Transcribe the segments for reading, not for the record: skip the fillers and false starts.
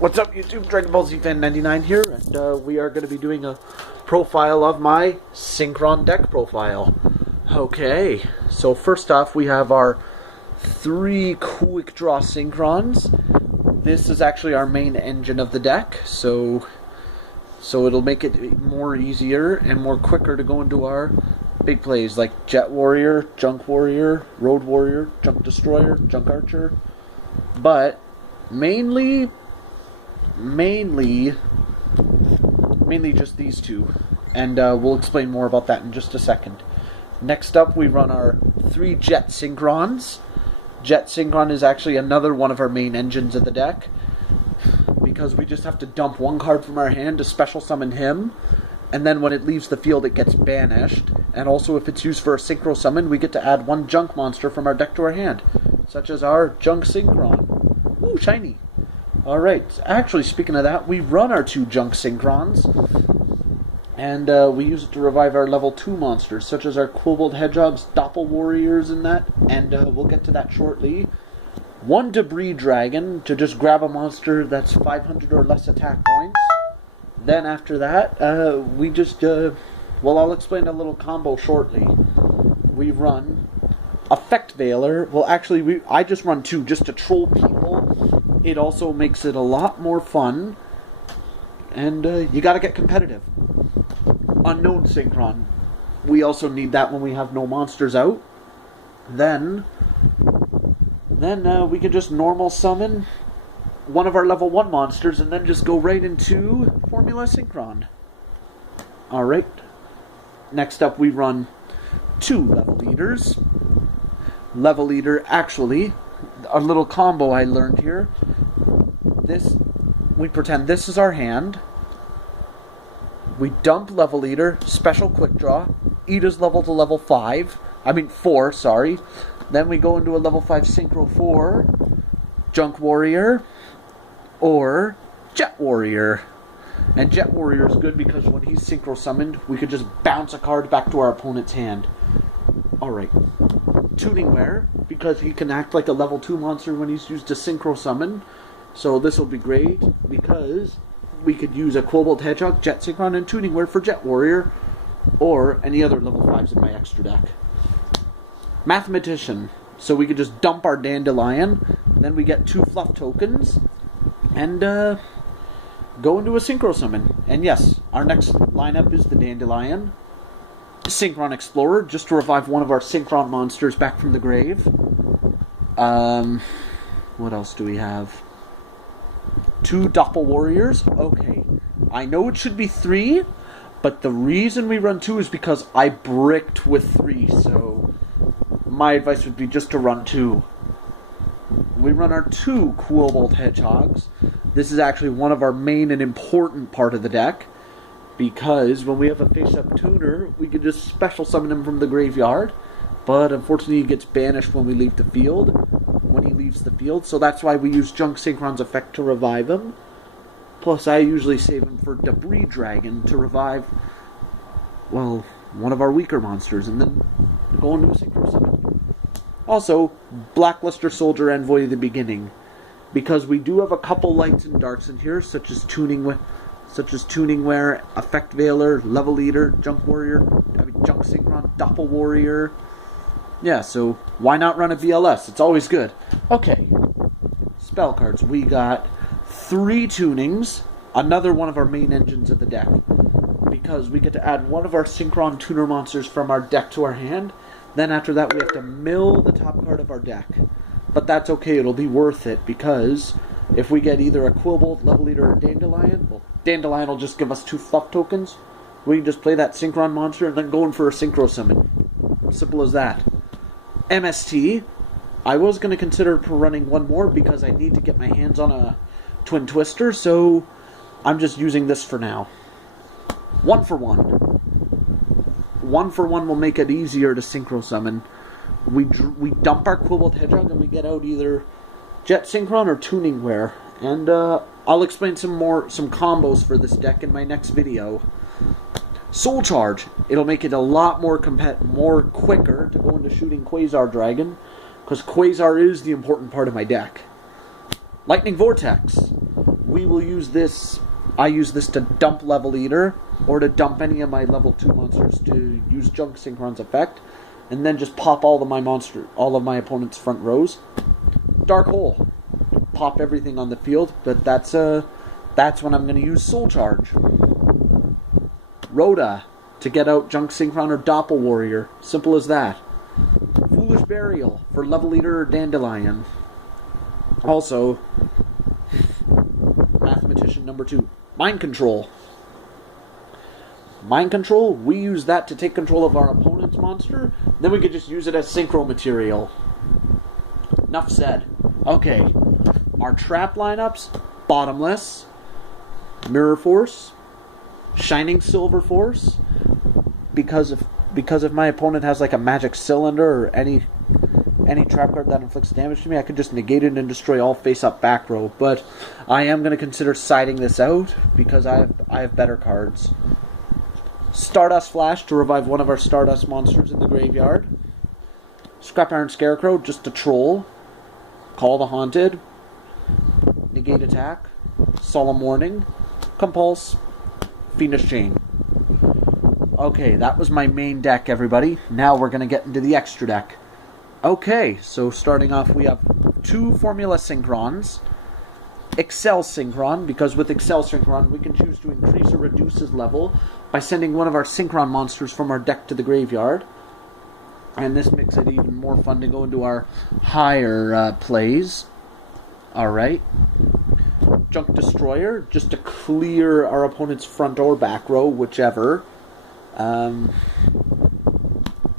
What's up, YouTube? Dragon Ball Z Fan 99 here, and we are going to be doing a profile of my Synchron deck profile. Okay, so first off, we have our 3 quick draw Synchrons. This is actually our main engine of the deck, so it'll make it more easier and more quicker to go into our big plays like Jet Warrior, Junk Warrior, Road Warrior, Junk Destroyer, Junk Archer, but mainly just these two, and we'll explain more about that in just a second. Next up, we run our 3 Jet Synchrons. Jet Synchron is actually another one of our main engines of the deck, because we just have to dump one card from our hand to special summon him, and then when it leaves the field it gets banished, and also if it's used for a synchro summon, we get to add 1 junk monster from our deck to our hand, such as our Junk Synchron. Ooh, shiny! Alright, actually speaking of that, we run our 2 Junk Synchrons, and we use it to revive our level 2 monsters, such as our Kobold Hedgehogs, Doppel Warriors, and that, and we'll get to that shortly. 1 Debris Dragon, to just grab a monster that's 500 or less attack points. Then after that, we just, well, I'll explain a little combo shortly. We run Effect Veiler. Well, actually, I just run 2 just to troll people. It also makes it a lot more fun, and you gotta get competitive. Unknown Synchron. We also need that when we have no monsters out. Then we can just normal summon one of our level 1 monsters and then just go right into Formula Synchron. Alright. Next up, we run 2 Level Leaders. Level Leader, actually, a little combo I learned here. We pretend this is our hand. We dump Level Leader, special quick draw, Ida's level to level 4, sorry. Then we go into a level 5 Synchro 4, Junk Warrior, or Jet Warrior. And Jet Warrior is good because when he's Synchro summoned, we could just bounce a card back to our opponent's hand. Alright. Tuning Wear, because he can act like a level 2 monster when he's used to Synchro summon. So this will be great, because we could use a Kobold Hedgehog, Jet Synchron, and Tuning Wear for Jet Warrior, or any other level 5s in my extra deck. Mathematician, so we could just dump our Dandelion, then we get 2 fluff tokens, and go into a Synchro summon. And yes, our next lineup is the Dandelion. Synchron Explorer, just to revive one of our Synchron monsters back from the grave. What else do we have? 2 Doppel Warriors. Okay, I know it should be 3, but the reason we run 2 is because I bricked with 3, so my advice would be just to run 2. We run our 2 Kobold Hedgehogs. This is actually one of our main and important part of the deck, because when we have a face-up tuner, we can just special summon him from the graveyard, but unfortunately he gets banished when we leave the field, so that's why we use Junk Synchron's effect to revive him. Plus, I usually save him for Debris Dragon to revive, well, one of our weaker monsters, and then go into a Synchro summon. Also, Blackluster Soldier Envoy at the beginning, because we do have a couple lights and darks in here, such as Tuning Wear, Effect Veiler, Level Leader, Junk Synchron, Doppel Warrior. Yeah, so why not run a VLS? It's always good. Okay, spell cards. We got 3 tunings, another one of our main engines of the deck, because we get to add one of our Synchron tuner monsters from our deck to our hand. Then after that, we have to mill the top card of our deck. But that's okay, it'll be worth it, because if we get either a Kobold, Level Leader, or Dandelion, well, Dandelion will just give us 2 fluff tokens. We can just play that Synchron monster and then go in for a Synchro summon. Simple as that. MST, I was going to consider running 1 more because I need to get my hands on a Twin Twister, so I'm just using this for now. 1 for 1. 1 for 1 will make it easier to Synchro summon. We dump our Kobold Hedgehog and we get out either Jet Synchron or Tuning Wear. And I'll explain some combos for this deck in my next video. Soul Charge. It'll make it a lot more quicker to go into shooting Quasar Dragon, because Quasar is the important part of my deck. Lightning Vortex. we will use this. I use this to dump Level Eater, or to dump any of my level 2 monsters to use Junk Synchron's effect, and then just pop all of my opponent's front rows. Dark Hole, pop everything on the field, but that's when I'm going to use Soul Charge. Rhoda, to get out Junk Synchron or Doppel Warrior, simple as that. Foolish Burial for Level Eater or Dandelion. Also, Mathematician number 2, Mind Control. Mind Control, we use that to take control of our opponent's monster, then we could just use it as synchro material. Enough said. Okay, our trap lineups: Bottomless, Mirror Force, Shining Silver Force. Because if my opponent has like a magic cylinder or any trap card that inflicts damage to me, I could just negate it and destroy all face-up back row. But I am going to consider siding this out because I have better cards. Stardust Flash to revive one of our Stardust monsters in the graveyard. Scrap Iron Scarecrow just to troll. Call the Haunted. Negate attack. Solemn Warning. Compulse. Fiendish Chain. Okay, that was my main deck, everybody. Now we're going to get into the extra deck. Okay, so starting off, we have 2 Formula Synchrons. Excel Synchron, because with Excel Synchron, we can choose to increase or reduce his level by sending one of our Synchron monsters from our deck to the graveyard. And this makes it even more fun to go into our higher plays. Alright. Junk Destroyer, just to clear our opponent's front or back row, whichever.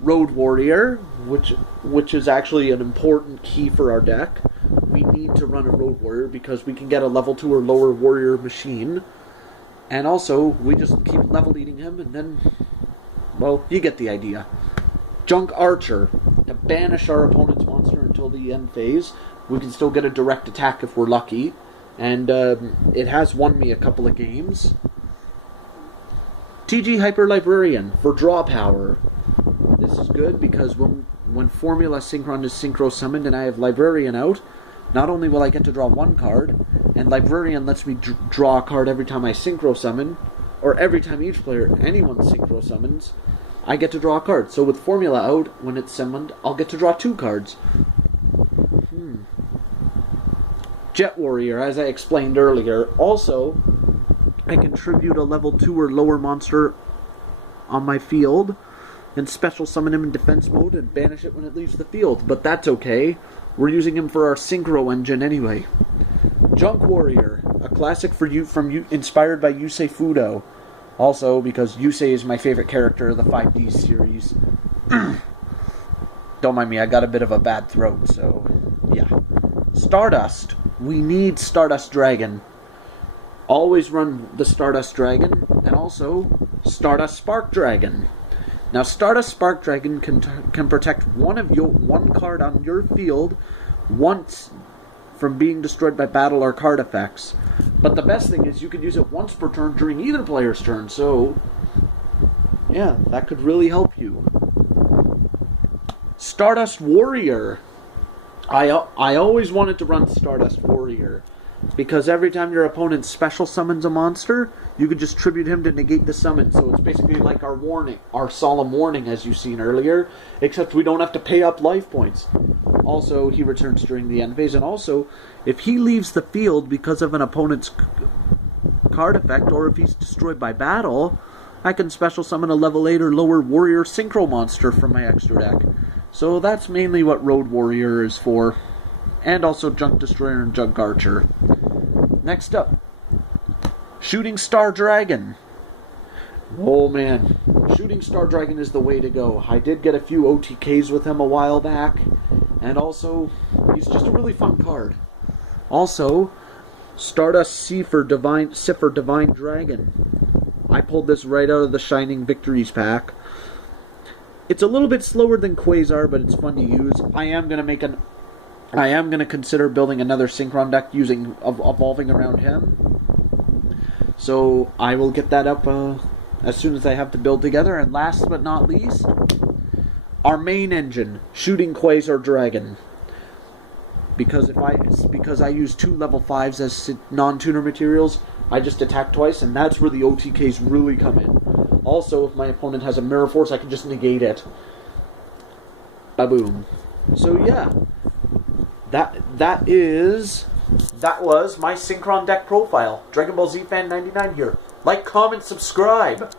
Road Warrior, which is actually an important key for our deck. We need to run a Road Warrior because we can get a level 2 or lower warrior machine. And also, we just keep level eating him, and then, well, you get the idea. Junk Archer, to banish our opponent's monster until the end phase. We can still get a direct attack if we're lucky. And it has won me a couple of games. TG Hyper Librarian for draw power. This is good because when Formula Synchron is synchro summoned and I have Librarian out, not only will I get to draw 1 card, and Librarian lets me draw a card every time I synchro summon, or every time each player, anyone synchro summons, I get to draw a card. So with Formula out, when it's summoned, I'll get to draw 2 cards. Jet Warrior, as I explained earlier. Also, I contribute a level 2 or lower monster on my field, and special summon him in defense mode and banish it when it leaves the field. But that's okay. We're using him for our synchro engine anyway. Junk Warrior, a classic inspired by Yusei Fudo. Also, because Yusei is my favorite character of the 5D series. Don't mind me, I got a bit of a bad throat, so yeah. Stardust. We need Stardust Dragon. Always run the Stardust Dragon, and also Stardust Spark Dragon. Now, Stardust Spark Dragon can protect one card on your field once from being destroyed by battle or card effects. But the best thing is you could use it once per turn during either player's turn, so yeah, that could really help you. Stardust Warrior. I always wanted to run Stardust Warrior, because every time your opponent special summons a monster, you can just tribute him to negate the summon. So it's basically like our Solemn Warning, as you've seen earlier, except we don't have to pay up life points. Also, he returns during the end phase, and also, if he leaves the field because of an opponent's card effect, or if he's destroyed by battle, I can special summon a level 8 or lower warrior synchro monster from my extra deck. So that's mainly what Road Warrior is for. And also Junk Destroyer and Junk Archer. Next up, Shooting Star Dragon. Oh man, Shooting Star Dragon is the way to go. I did get a few OTKs with him a while back, and also, he's just a really fun card. Also, Stardust Cipher Divine Dragon. I pulled this right out of the Shining Victories pack. It's a little bit slower than Quasar, but it's fun to use. I am going to consider building another Synchron deck evolving around him. So I will get that up as soon as I have the build together. And last but not least, our main engine, Shooting Quasar Dragon. because because I use 2 level 5s as non-tuner materials, I just attack twice, and that's where the OTKs really come in. Also, if my opponent has a Mirror Force, I can just negate it. Ba-boom. So yeah, that was my Synchron deck profile. Dragon Ball Z Fan 99 here. Like, comment, subscribe.